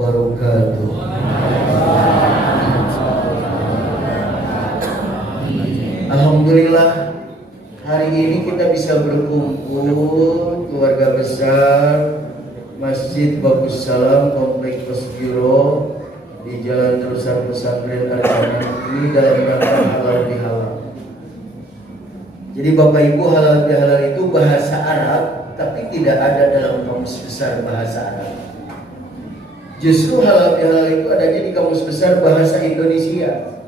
wabarakatuh. Alhamdulillah, hari ini kita bisa berkumpul keluarga besar Masjid Bagus Salam Komplek Pesgiro di Jalan Terusan Pesantren Arjana ini dalam rangka halal bihalal. Jadi Bapak Ibu, halal bihalal itu bahasa Arab, tapi tidak ada dalam kamus besar bahasa Arab. Justru halal bihalal itu adanya di kamus besar bahasa Indonesia.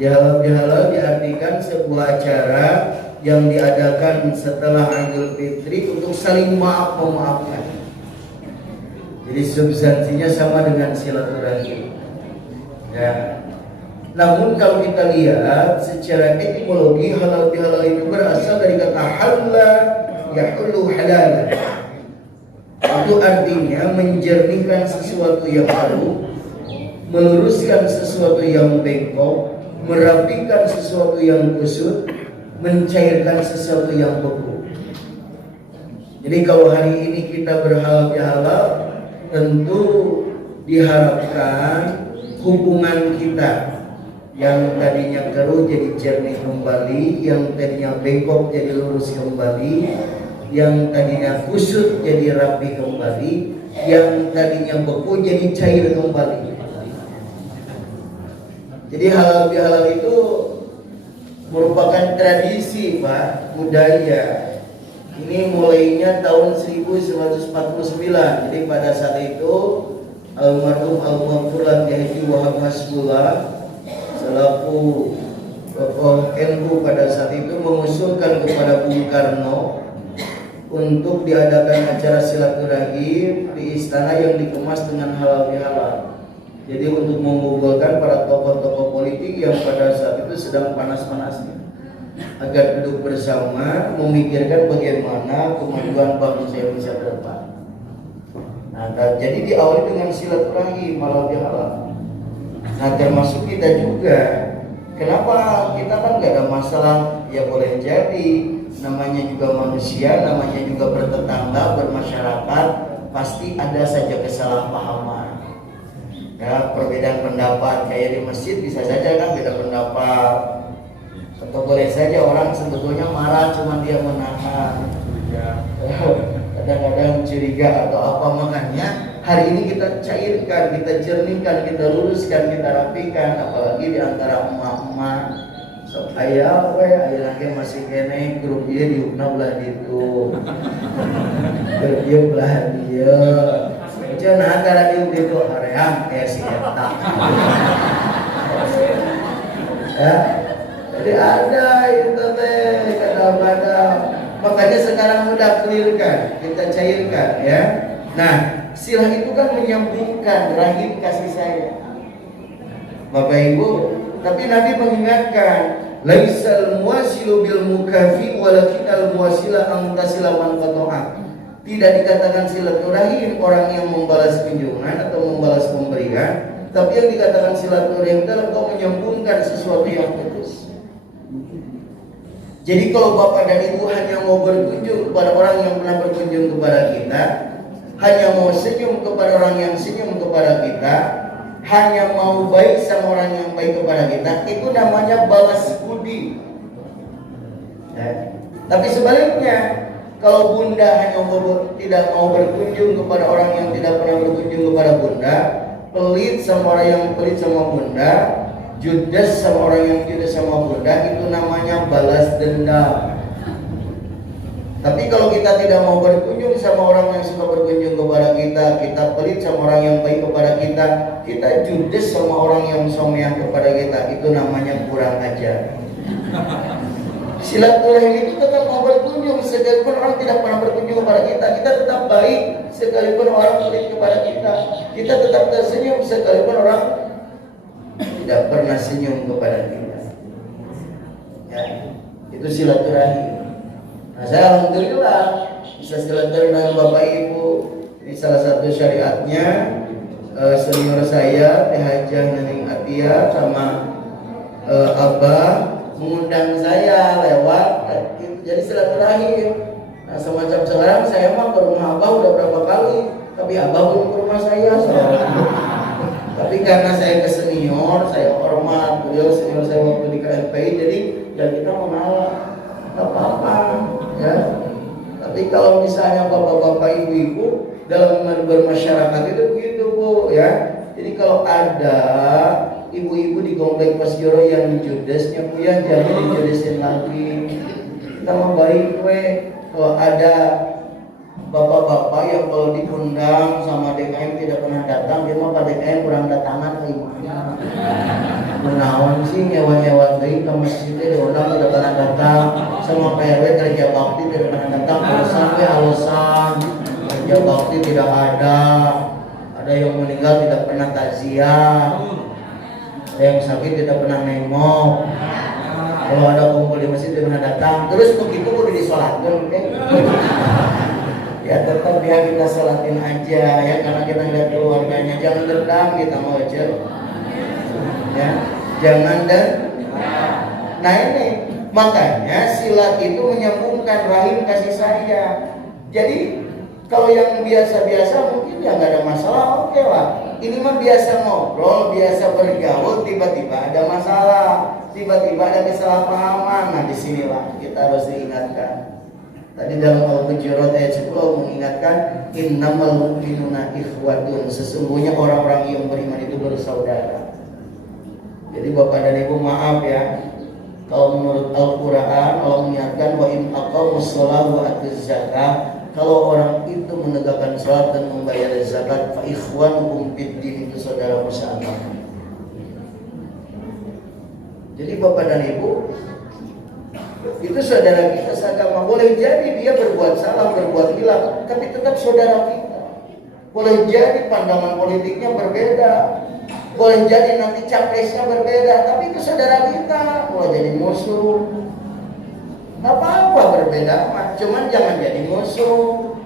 Ya, halal bihalal diartikan sebuah acara yang diadakan setelah Idul Fitri untuk saling maaf memaafkan. Jadi substansinya sama dengan silaturahim. Ya. Namun kalau kita lihat secara etimologi, halal bihalal itu berasal dari kata halal yahullu halal. Itu artinya menjernihkan sesuatu yang baru, meluruskan sesuatu yang bengkok, merapikan sesuatu yang kusut, mencairkan sesuatu yang beku. Jadi kalau hari ini kita berhalal bihalal, tentu diharapkan hubungan kita yang tadinya keruh jadi jernih kembali, yang tadinya bengkok jadi lurus kembali, yang tadinya kusut jadi rapi kembali, yang tadinya beku jadi cair kembali. Jadi halal bihalal itu merupakan tradisi, Pak, budaya. Ini mulainya tahun 1949. Jadi pada saat itu almarhum Al-Maghfur Yahya Wahab Hasbullah selaku tokoh NU pada saat itu mengusulkan kepada Bung Karno untuk diadakan acara silaturahim di istana yang dikemas dengan halal bihalal. Jadi untuk mengumpulkan para tokoh-tokoh politik yang pada saat itu sedang panas-panasnya agar duduk bersama memikirkan bagaimana kemajuan bangsa Indonesia ke depan. Nah, jadi diawali dengan silaturahim halal bihalal. Nah, termasuk kita juga. Kenapa kita kan nggak ada masalah? Ya boleh jadi. Namanya juga manusia, namanya juga bertetangga, bermasyarakat, pasti ada saja kesalahpahaman. Ya, perbedaan pendapat kayak di masjid bisa saja kan beda pendapat. Atau boleh saja orang sebetulnya marah cuma dia menahan. Ya. Kadang-kadang curiga atau apa, makanya hari ini kita cairkan, kita jernihkan, kita luruskan, kita rapikan, apalagi di antara emak-emak. So ayah lagi masih kene grup dia diukna belah itu. Grup dia belah dia. Jangan antara dia itu aream kayak si eta. Ya. Jadi ada itu teh kadang-kadang. Makanya sekarang udah clearkan, kita cairkan ya. Nah, silah itu kan menyambungkan rahim kasih sayang. Bapak Ibu, tapi Nabi mengingatkan, laisal muwasilu bil mukafi walakin al muwasila an tasila man qata'a. Tidak dikatakan silaturahim orang yang membalas kunjungan atau membalas pemberian, tapi yang dikatakan silaturahim adalah kau menyambungkan sesuatu yang putus. Jadi kalau Bapak dan Ibu hanya mau berkunjung kepada orang yang pernah berkunjung kepada kita, hanya mau senyum kepada orang yang senyum kepada kita, hanya mau baik sama orang yang baik kepada kita, itu namanya balas budi. Ya. Tapi sebaliknya, kalau Bunda hanya tidak mau berkunjung kepada orang yang tidak pernah berkunjung kepada Bunda, pelit sama orang yang pelit sama Bunda, judes sama orang yang judes sama Bunda, itu namanya balas dendam. Tapi kalau kita tidak mau berkunjung sama orang yang suka berkunjung kepada kita, kita pelit sama orang yang baik kepada kita judes sama orang yang someang kepada kita, itu namanya kurang ajar. Silaturahim itu tetap mau berkunjung sekalipun orang tidak pernah berkunjung kepada kita tetap baik sekalipun orang pelit kepada kita tetap tersenyum sekalipun orang tidak pernah senyum kepada kita. Ya, itu silaturahim. Nah, saya alhamdulillah bisa silaturahim dengan Bapak Ibu. Ini salah satu syariatnya. Senior saya Teh Hajah Nening Atia sama Abah mengundang saya lewat, jadi silaturahim. Nah, semacam sekarang saya mah ke rumah Abah udah berapa kali. tapi abah belum ke rumah saya. Tapi karena saya ke senior, saya hormat beliau, senior saya waktu di KLPI, jadi ya kita mengalah, nggak apa-apa ya. Tapi kalau misalnya bapak-bapak ibu-ibu dalam bermasyarakat itu begitu Bu ya. Jadi kalau ada ibu-ibu di komplek Pasjoro yang judesnya Bu ya, jangan dijudesin lagi. Kita mau baik kalau ada bapak-bapak yang kalau diundang sama DKM tidak pernah datang, dia mah Pak DKM kurang datangan ke ibunya. Menawan sih nyewa-nyewa deui ke masjid diundang tidak pernah datang, sama PRW kerja bakti tidak pernah datang, alasan kerja bakti tidak ada yang meninggal tidak pernah takziah, ada yang sakit tidak pernah nengok. Kalau ada kumpul di masjid tidak pernah datang, terus begitu udah disolatkan, ya tetap ya kita sholatin aja ya, karena kita lihat keluarganya, jangan dendam kita mau aja ya, jangan nah ini makanya silat itu menyambungkan rahim kasih sayang. Jadi kalau yang biasa-biasa mungkin ya nggak ada masalah, oke lah. Ini mah biasa ngobrol, biasa bergaul, tiba-tiba ada masalah, tiba-tiba ada kesalahpahaman. Nah disinilah kita harus diingatkan. Tadi dalam Al-Hujurat ayat 10 mengingatkan innamal mu'minuna ikhwatun, sesungguhnya orang-orang yang beriman itu bersaudara. Jadi Bapak dan Ibu maaf ya, kalau menurut Al-Quran Allah mengingatkan wa in aqamus shalah wa atuz zakah, kalau orang itu menegakkan salat dan membayar zakat, fa ikhwanukum fid din, itu saudara bersama. Jadi Bapak dan Ibu itu saudara kita seagama. Boleh jadi dia berbuat salah, berbuat hilaf, tapi tetap saudara kita. Boleh jadi pandangan politiknya berbeda, boleh jadi nanti capresnya berbeda, tapi itu saudara kita. Boleh jadi musuh, nggak apa-apa berbeda, cuman jangan jadi musuh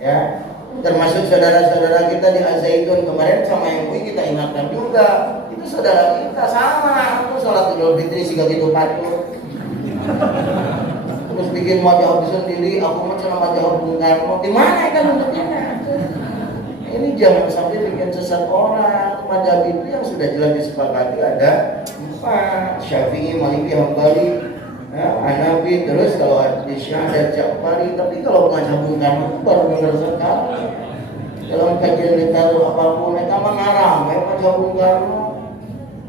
ya. Termasuk saudara-saudara kita di Al-Zaitun kemarin sama yang kita ingatkan juga, itu saudara kita sama. Itu sholat Idul Fitri sih gak gitu patut, terus bikin wajah sendiri, aku mau cuma wajah Bung Karno, gimana kan untuknya? Ini jangan sampai bikin sesat orang. Mazhab itu yang sudah jelas disepakati ada 4, Syafi'i, Maliki, Hambali, ya, Hanafi, terus kalau di Syiah ada Ja'fari. Tapi kalau mazhab Bung Karno itu baru dengar sekali. Dalam kajian literatur apapun, mereka mengarang ya mazhab Bung Karno.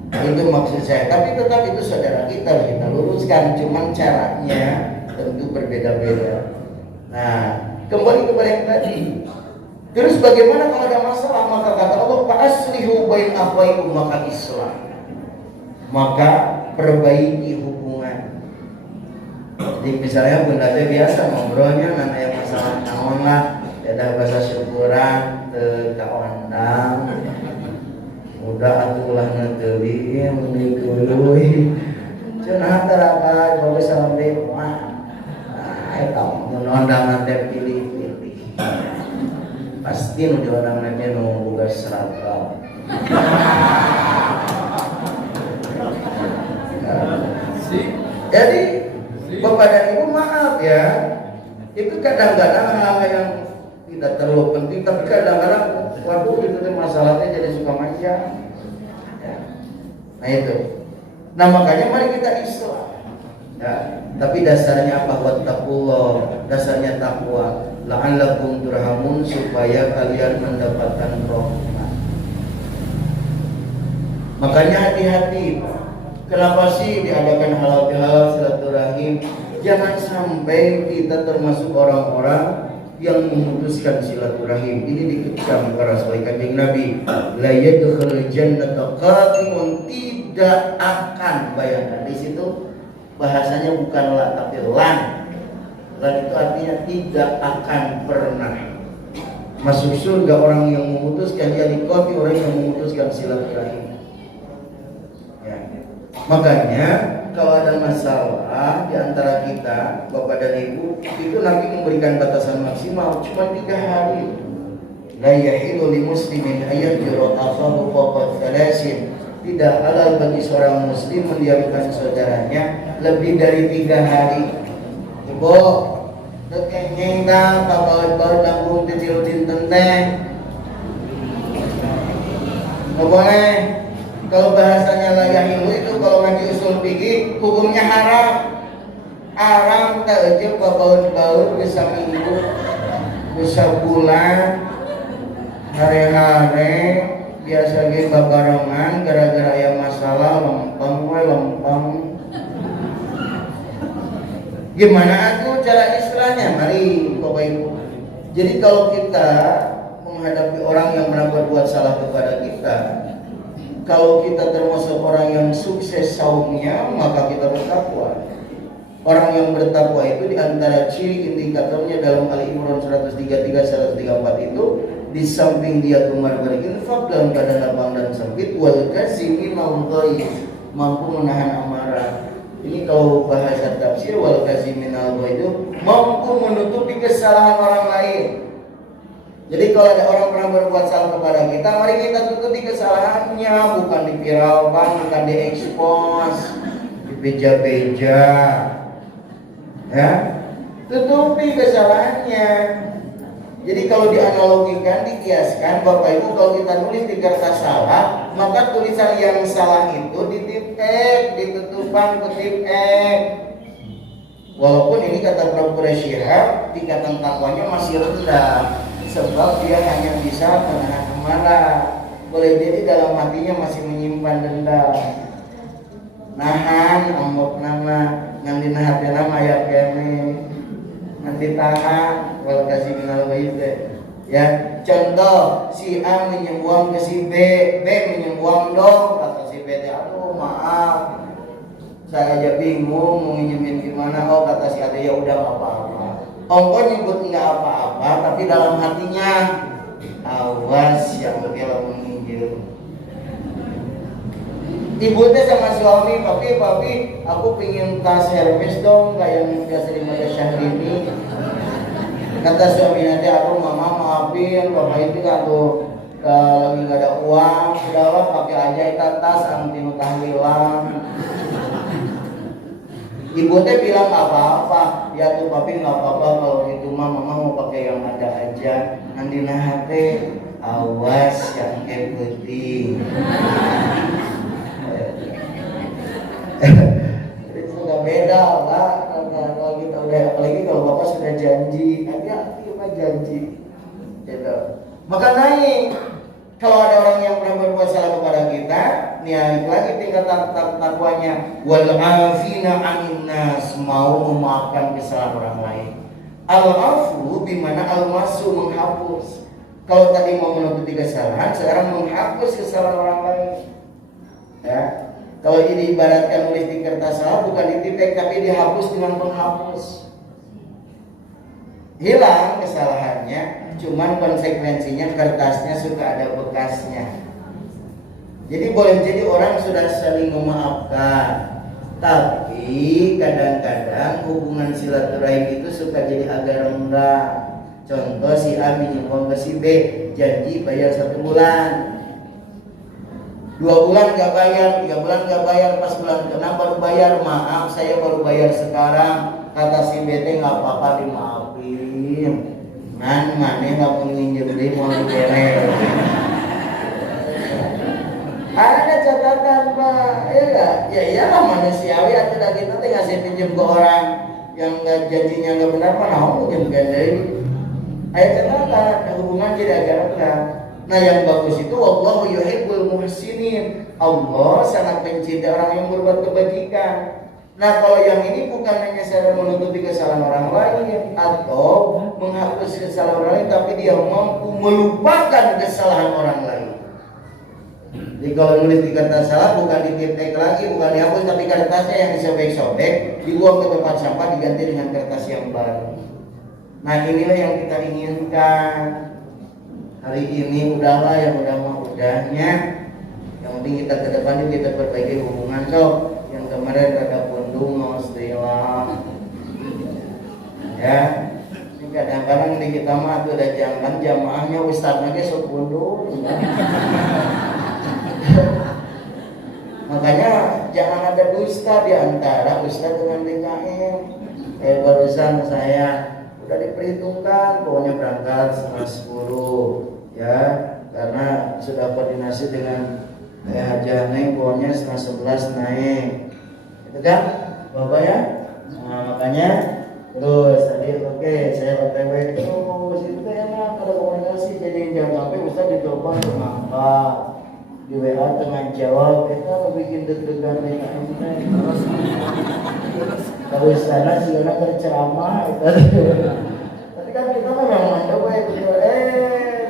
Itu maksud saya. Tapi tetap itu saudara kita luruskan. Cuman caranya tentu berbeda-beda. Nah, kembali kepada yang tadi. Terus bagaimana kalau ada masalah? Maka kata Allah, fa'aslihu bain akhwaikum, maka Islam, maka perbaiki hubungan. Jadi misalnya bunda teh biasa ngobrolnya nana yang masalah naon lah, ada bahasa syukuran teu kaondang. Udah atulah ngeuteuy meuni tuluy. Cenah tarakat bagus salam deui mah. Eta mun ondangan teh pilih-pilih. Pasti nu diundang nanti nu boga seragam. Jadi Bapak dan Ibu maaf ya, itu kadang-kadang hal yang tidak terlalu penting, tapi kadang-kadang waduh itu masalahnya jadi suka manja ya. Nah itu, nah makanya mari kita Islam ya. Tapi dasarnya apa? Wattaqullah, dasarnya takwa, la'allakum turhamun, supaya kalian mendapatkan rahmat. Makanya hati-hati. Kenapa sih diadakan halal bihalal silaturahim? Jangan sampai kita termasuk orang-orang yang memutuskan silaturahim. Ini dikecam para sahabat Kanjeng Nabi. La yadkhulul jannata qati'un, tidak akan, bayangkan di situ bahasanya bukan la tapi lan. Lan itu artinya tidak akan pernah masuk surga orang yang memutuskan, yakni orang yang memutuskan silaturahim. Ya. Makanya kalau ada masalah di antara kita, Bapak dan Ibu, itu Nabi memberikan batasan maksimal cuma 3 hari. La yahilu li muslimin ayyajra akhahu fawqa thalathin. Tidak halal bagi seorang muslim mendiamkan saudaranya lebih dari 3 hari. Ibu, Kengeng dah, baut-baut lambung kecil dinten teh. Nggak boleh. Kalau bahasanya layahilu itu kalau ngaji usul fikih hukumnya haram. Haram tak aja baut-baut bisa minggu, bisa bulan, hari-hari biasa ge babarengan gara-gara aya masalah lempeng. Gimana atuh cara istilahnya? Mari Bapak Ibu. Jadi kalau kita menghadapi orang yang pernah berbuat salah kepada kita, kalau kita termasuk orang yang sukses saumnya, maka kita bertakwa. Orang yang bertakwa itu diantara ciri indikatornya dalam Ali Imran 133 134 itu, di samping dia gemar berinfak dalam keadaan lapang dan sempit, wal kaziminal ghaiz, mampu menahan amarah. Ini kalau bahasa tafsir, wal kaziminal ghaiz itu mampu menutupi kesalahan orang lain. Jadi kalau ada orang pernah berbuat salah kepada kita, mari kita tutupi kesalahannya, bukan dipiralkan, bukan diekspos, dibeja-beja. Ya, tutupi kesalahannya. Jadi kalau dianalogikan, dikiaskan, Bapak Ibu, kalau kita nulis di kertas salah, maka tulisan yang salah itu ditip X, ditutupan kutip X. Walaupun ini kata Prabu Syihab, tingkatan takwanya masih rendah, sebab dia hanya bisa menahan amarah. Boleh jadi dalam hatinya masih menyimpan dendam. Nahan, ombok nama, nanti hati nama ya kene, nanti tahan, kalau kasih minal ghaiz. Ya, contoh si A menyembuang ke si B, B menyembuang dong, kata si B, aduh maaf, saya aja bingung mau minjemin gimana. Oh kata si A, ya udah nggak apa-apa. Ongko nyebut nggak apa-apa, tapi dalam hatinya awas yang kalau menginjil. Ibu teh sama suami, papi, aku pingin tas Hermes dong, kayak yang biasa di Mada Syahrini. Kata suami nanti, aku mama maafin, bapak itu aku lagi nggak ada uang, udahlah pakai aja itu tas, anting tahlilan. Ibu teh bilang nggak apa-apa, ya tuh papi nggak apa-apa kalau itu mama mau pakai yang ada aja. Nanti nahate, awas yang putih. Sudah beda lah kalau kita udah, apalagi kalau bapak sudah janji, hati-hati mah janji, gitu. Maka naik. Kalau ada orang yang pernah berbuat salah kepada kita, naik lagi tingkatan takwanya. Wal afina 'anil nas, mau memaafkan kesalahan orang lain. Al-afu bimana al-masu, menghapus. Kalau tadi mau menutupi kesalahan, sekarang menghapus kesalahan orang lain. Ya. Kalau ini ibaratkan nulis di kertas salah, bukan ditipek tapi dihapus dengan penghapus. Hilang kesalahannya, cuman konsekuensinya kertasnya suka ada bekasnya. Jadi boleh jadi orang sudah saling memaafkan, tapi kadang-kadang hubungan silaturahim itu suka jadi agak rendah. Contoh si A minjem ke si B, janji bayar 1 bulan, 2 bulan gak bayar, 3 bulan gak bayar, pas bulan ke-6 baru bayar. Maaf saya baru bayar sekarang. Kata si BT gak apa-apa dimaafin. Mana gak mau nginjem deh, mau diberes. Ada catatan Pak, ya gak? Ya iyalah manusiawi, atau kita tuh ngasih pinjem ke orang yang gak janjinya gak benar, mana mau pinjem gandeng. Ayo catatan, hubungan jadi agak rendah. Nah yang bagus itu wallahu yuhibbul muhsinin. Allah sangat mencintai orang yang berbuat kebajikan. Nah kalau yang ini bukan hanya cara menutupi kesalahan orang lain atau menghapus kesalahan orang lain, tapi dia mampu melupakan kesalahan orang lain. Jadi kalau nulis di kertas salah, bukan ditipek lagi, bukan dihapus, tapi kertasnya yang disobek-sobek, dibuang ke tempat sampah, diganti dengan kertas yang baru. Nah inilah yang kita inginkan. Hari ini udahlah, yang udah mau udahnya. Yang penting kita ke depan yuk kita perbaiki hubungan sok. Yang kemarin rada pundung mau istilah. Ya. Ini kadang-kadang di kita mah tuh ada jangan jamaahnya ustadznya ge sok pundung. Makanya jangan ada dusta di antara ustadz dengan DKM. Barusan saya Udah diperhitungkan, pokoknya berangkat setengah 10 ya, karena sudah koordinasi dengan Haji Neng, pokoknya setengah 11 naik, itu kan Bapak ya. Nah, makanya terus tadi oke, saya OTW terus itu enak ada komunikasi, jadi jangan sampai Ustaz ditelepon ngangkat, di WA tengah jawab, kita bikin deg-degan terus kalau istana sih anak berceramah itu. Tapi kan kita memang mencoba itu.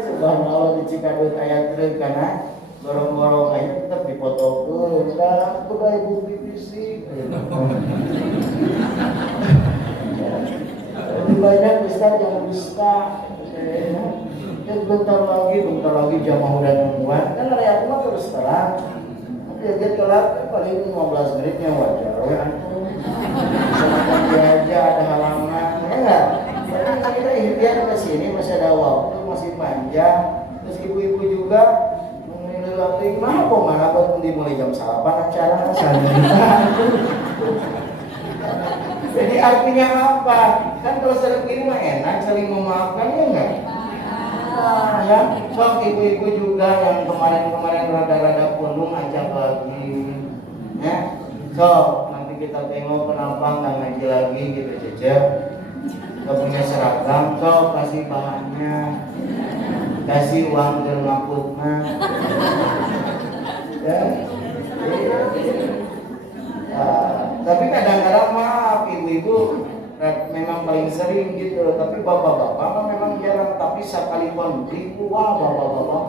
Subhanallah di Cikadut ayat terus karena borong-borong aja tetap dipoto tuh. Sekarang udah ibu divisi. Lebih banyak Ustaz yang bisa. Bentar lagi jamaah udah nungguan. Kan area aku mah terus terang. Dia telat paling 15 menitnya wajar. Sama aja ada halangan, enggak? Karena kita impian ke sini masih ada waktu, masih panjang. Terus ibu-ibu juga menilai waktu kenapa mana pun dimulai jam 8 acara Jadi artinya apa? Kan kalau saling kiri mah enak, saling memaafkan ya enggak? Nah, ya, so ibu-ibu juga yang kemarin rada-rada pundung ajak lagi, ya. So kita tengok kenapa nggak ngaji lagi gitu Cece, nggak punya seragam, so kasih bahannya, kasih uang ngaputnya, ya. Tapi kadang-kadang maaf ibu-ibu memang paling sering gitu, tapi bapak-bapak memang jarang, tapi sekalipun ribu wah bapak-bapak.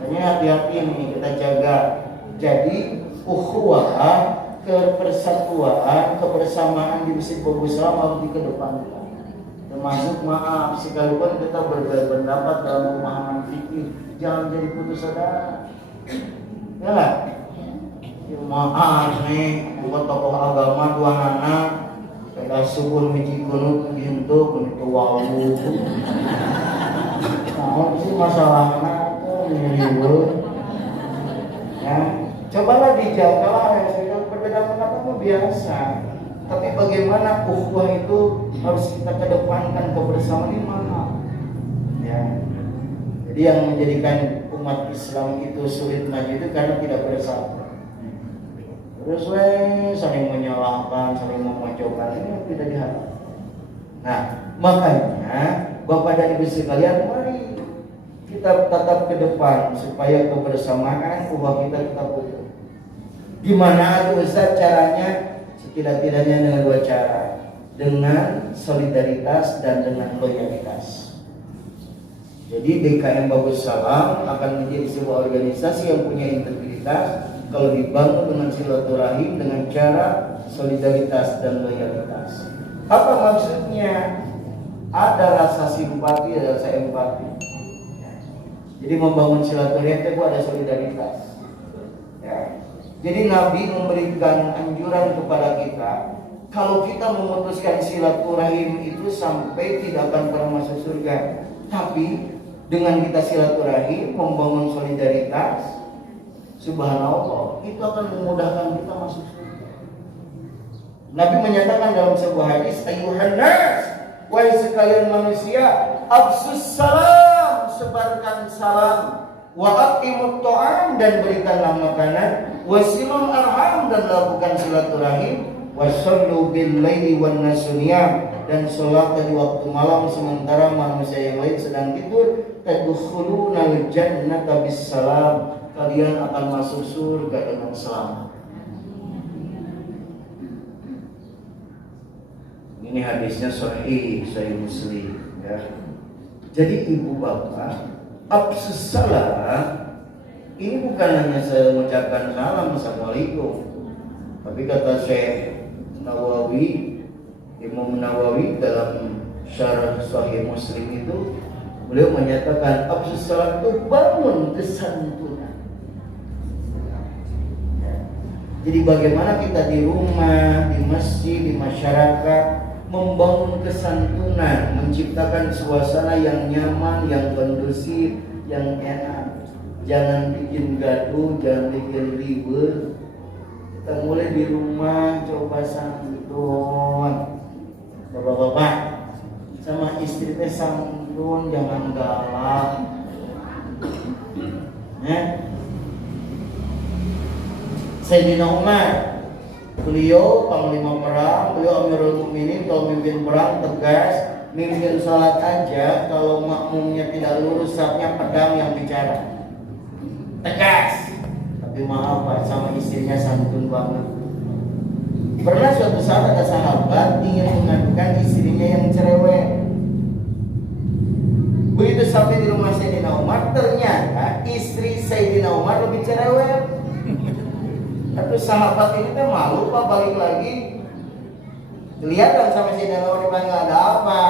Makanya hati-hati nih kita jaga. Jadi ukhuwah, kepersatuan, kebersamaan di Masjid Bagus Salam harus dikedepankan. Termasuk maaf, sekalipun kita berbeda pendapat dalam pemahaman fikih, jangan jadi putus saudara. Ya lah. Maaf nih, buat tokoh agama dua anak, kita subuh miji kunut gitu, begitu wawu. Nah, sih masalahnya tuh ya. Cobalah dijagalah ya, perbedaan pendapat biasa. Tapi bagaimana ukhuwah itu harus kita kedepankan kebersamaan di mana? Ya. Jadi yang menjadikan umat Islam itu sulit maju itu karena tidak bersatu. Terus saling menyalahkan, saling memojokkan, ini tidak diharapkan. Nah, makanya Bapak dan Ibu sekalian, mari kita tetap ke depan supaya kebersamaan ukhuwah kita tetap utuh. Gimana tuh Ustaz caranya? Setidak-tidaknya dengan dua cara, dengan solidaritas dan dengan loyalitas. Jadi DKM Bagus Salam akan menjadi sebuah organisasi yang punya integritas kalau dibangun dengan silaturahim, dengan cara solidaritas dan loyalitas. Apa maksudnya? Ada rasa simpati, ada rasa empati. Jadi membangun silaturahim itu ada solidaritas. Ya. Jadi Nabi memberikan anjuran kepada kita, kalau kita memutuskan silaturahim itu sampai tidak akan pernah masuk surga. Tapi dengan kita silaturahim, membangun solidaritas, subhanallah, itu akan memudahkan kita masuk surga. Nabi menyatakan dalam sebuah hadis, ayuhan nas, wahai sekalian manusia, absus salam, sebarkan salam, wa aqimut ta'am, dan berikanlah makanan, wasilul arham, dan lakukan silaturahim, wasallu bil laili wan nasuniyam, dan sholat di waktu malam sementara manusia yang lain sedang tidur. Tadkhulunal jannata bis salam, kalian akan masuk surga dengan selamat. Ini hadisnya sahih Muslim ya. Jadi ibu bapak, absus salam ini bukan hanya saya mengucapkan salam assalamualaikum, tapi kata Syekh Nawawi, Imam Nawawi dalam syarah Sahih Muslim itu beliau menyatakan absus salam itu bangun kesantunan. Jadi bagaimana kita di rumah, di masjid, di masyarakat membangun kesantunan, menciptakan suasana yang nyaman, yang kondusif, yang enak. Jangan bikin gaduh, jangan bikin ribet. Kita mulai di rumah coba santun. Bapak-bapak, sama istri teh santun, jangan galak. Sayyidina Umar, beliau panglima perang, beliau Amirul Mukminin, kalau mimpin perang tegas, mimpin salat aja kalau makmumnya tidak lurus saatnya pedang yang bicara. Tegas. Tapi maaf Pak, sama istrinya santun banget. Pernah suatu saat ada sahabat ingin mengadukan istrinya yang cerewet. Begitu sampai di rumah Sayyidina Umar, ternyata istri Sayyidina Umar lebih cerewet. Tapi sahabat ini teh malu Pak, balik lagi. Kelihatan sama Sayyidina Umar dipanggil, ada apa?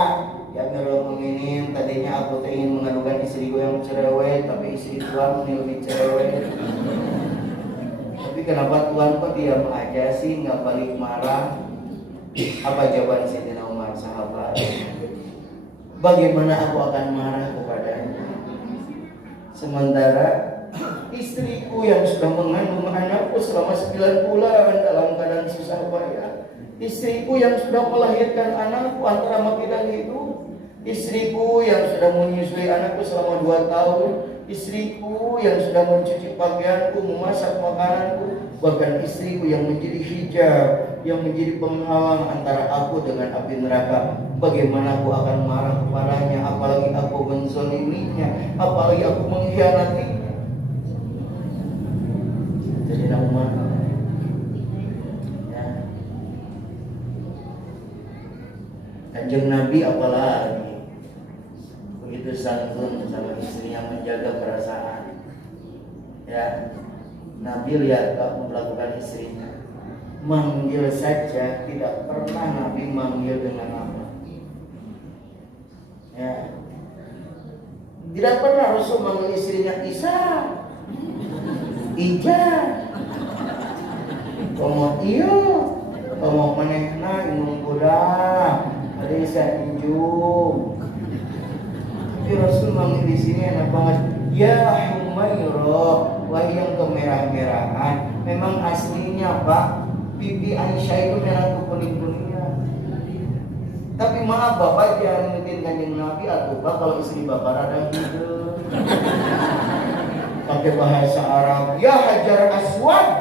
Ya Amirul Mukminin, tadinya aku ingin mengadukan istriku yang cerewet, tapi istri Tuhan ini lebih cerewet. Tapi kenapa Tuhan kok diam aja sih, nggak balik marah? Apa jawaban Sayyidina Umar, sahabat? Bagaimana aku akan marah kepadanya? Sementara istriku yang sudah mengandung anakku selama 9 bulan dalam keadaan susah payah, istriku yang sudah melahirkan anakku antara mati dan hidup, istriku yang sudah menyusui anakku selama 2 tahun, istriku yang sudah mencuci pakaianku, memasak makananku, bahkan istriku yang menjadi hijab, yang menjadi penghalang antara aku dengan api neraka. Bagaimana aku akan marah kepadanya? Apalagi aku menzaliminya, apalagi aku mengkhianatinya. Jadi Umar, ya. Kanjeng Nabi apalagi begitu santun sama istrinya, menjaga perasaan. Ya, Nabi lihat kamu melakukan istrinya, manggil saja tidak pernah Nabi manggil dengan nama. Ya, tidak pernah Rasul manggil istrinya Isa, Ija, komo iyo, komo manehna inung budak, ada Isa injung. Tapi Rasul manggil di sini enak banget. Ya Humairah, wahai yang kemerah-merahan. Memang aslinya Pak, pipi Aisyah itu merah kuning-kuningnya. Tapi maaf Bapak, jangan ngikutin Kanjeng Nabi atau Pak, kalau istri Bapak ada hidup. Pakai bahasa Arab, ya Hajar Aswad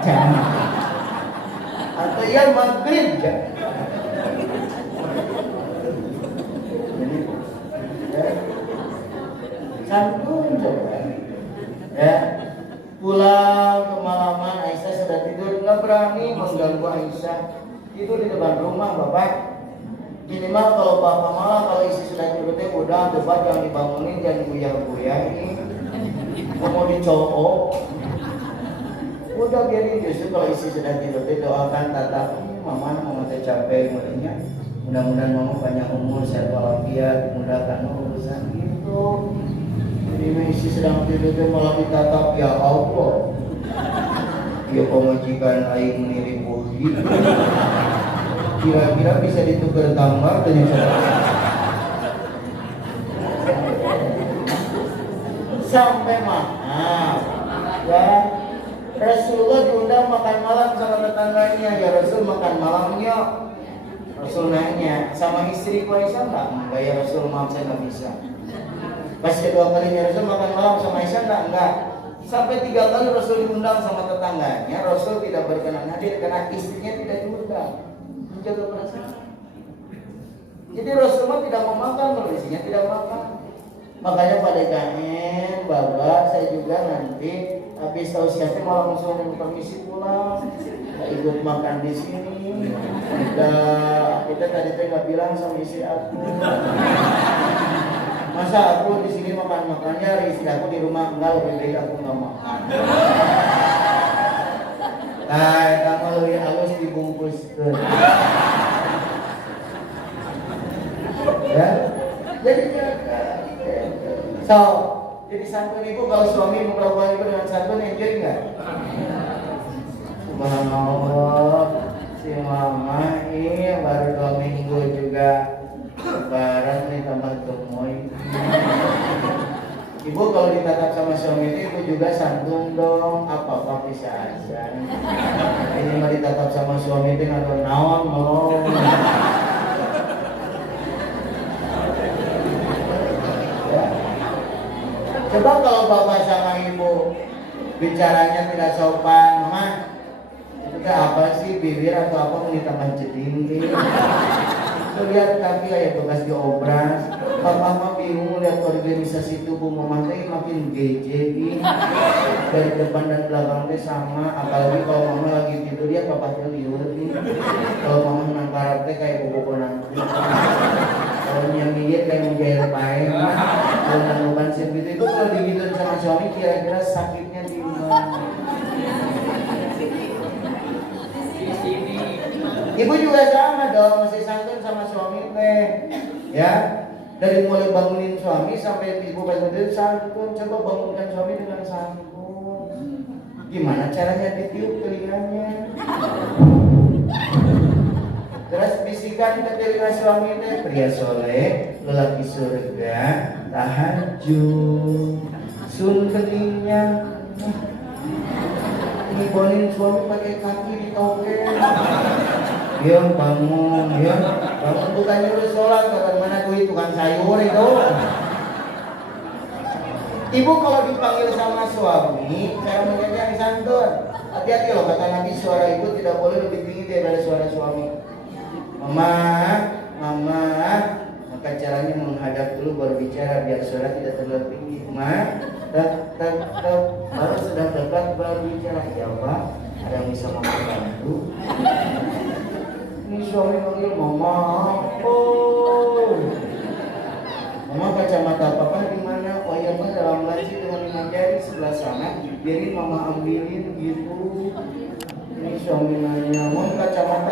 atau ya Maghrib. Santun coba. Ya, pulang kemalaman Aisyah sudah tidur, nggak berani mengganggu Aisyah. Tidur di depan rumah Bapak. Minimal kalau Bapak malam, kalau istri sudah tidur udah Bapak jangan dibangunin, jangan guyar-guyar ini. Mau dicokok. Udah biarin, justru kalau istri sudah tidur doakan tatap, mama capek mulainya. Mudah-mudahan mama banyak umur, sehat walafiat, dimudahkan urusan gitu. Jadi istri sedang tidur malah ditatap, ya Allah. Ya pemajikan aing meniri puji. Kira-kira bisa ditukar tambah dengan sampai maaf. Ya, Rasulullah diundang makan malam sama tetangganya. Ya Rasul makan malamnya. Rasul nanya, sama istri Aisyah enggak? Ya Rasul, maaf saya nggak bisa. Pas kedua kalinya Rasul makan malam sama Aisyah enggak? Sampai 3 kali Rasul diundang sama tetangganya, Rasul tidak berkenan hadir karena istrinya tidak diundang. Menjaga perasaan. Jadi Rasulullah tidak mau makan kalau istrinya tidak makan. Makanya pada DKN, Bapak, saya juga nanti habis tahu siapa malah langsung permisi pulang. Kita ikut makan di sini. Kita tadi nggak bilang sama istri aku. Masa aku di sini makan-makannya, istri aku di rumah enggak, lebih baik aku nggak makan. Nah, kamu lebih halus dibungkus tuh. Ya, jadi jadi santun ibu kalau suami memperlakukan ibu dengan santun, enjoy nggak? Subhanallah, si mama ini baru 2 minggu juga lebaran nih teman temoy. Ibu kalau ditatap sama suami itu ibu juga santun dong, apa-apa bisa aja. Ini mah ditatap sama suami itu nggak naon melong. Coba kalau bapak sama ibu bicaranya tidak sopan, mama itu apa sih, bibir atau apa mau ditambah jeding gitu. Tuh lihat kaki kayak bekas diobras. Papa mah bingung lihat organisasi tubuh mama teh makin geje gitu. Dari depan dan belakang teh sama, apalagi kalau mama lagi tidur dia papa teh liur nih. Kalau mama menang karate kayak bobo nanti. Kalau yang gigit kayak menjahit pae. Kalau nanggupan seperti itu kalau digituin sama suami kira-kira sakitnya di mana? Ibu juga sama dong, masih santun sama suami teh, ya. Dari mulai bangunin suami sampai ibu bangunin santun, coba bangunkan suami dengan santun. Gimana caranya ditiup telinganya? Terus bisikan ke telinga suami teh, pria soleh, lelaki surga, tahajud, sun keningnya. Ngibonin suami pakai kaki di token. Dia bangun, ya bangun bukan nyuruh sholat, kata mana duit tukang sayur itu. Ibu kalau dipanggil sama suami, cara menjadi yang santun. Hati-hati loh, kata Nabi, suara ibu tidak boleh lebih tinggi daripada suara suami. Mama, mama, maka caranya menghadap dulu baru bicara biar suara tidak terlalu tinggi. Ma, baru sudah dekat baru bicara. Ya Pak, ada yang bisa mama bantu? Ini suami panggil mama, oh, mama kacamata papa di mana? Oh ya Pak, dalam laci dengan 5 jari sebelah sana. Biarin mama ambilin gitu. Ini suami nanya, mau kacamata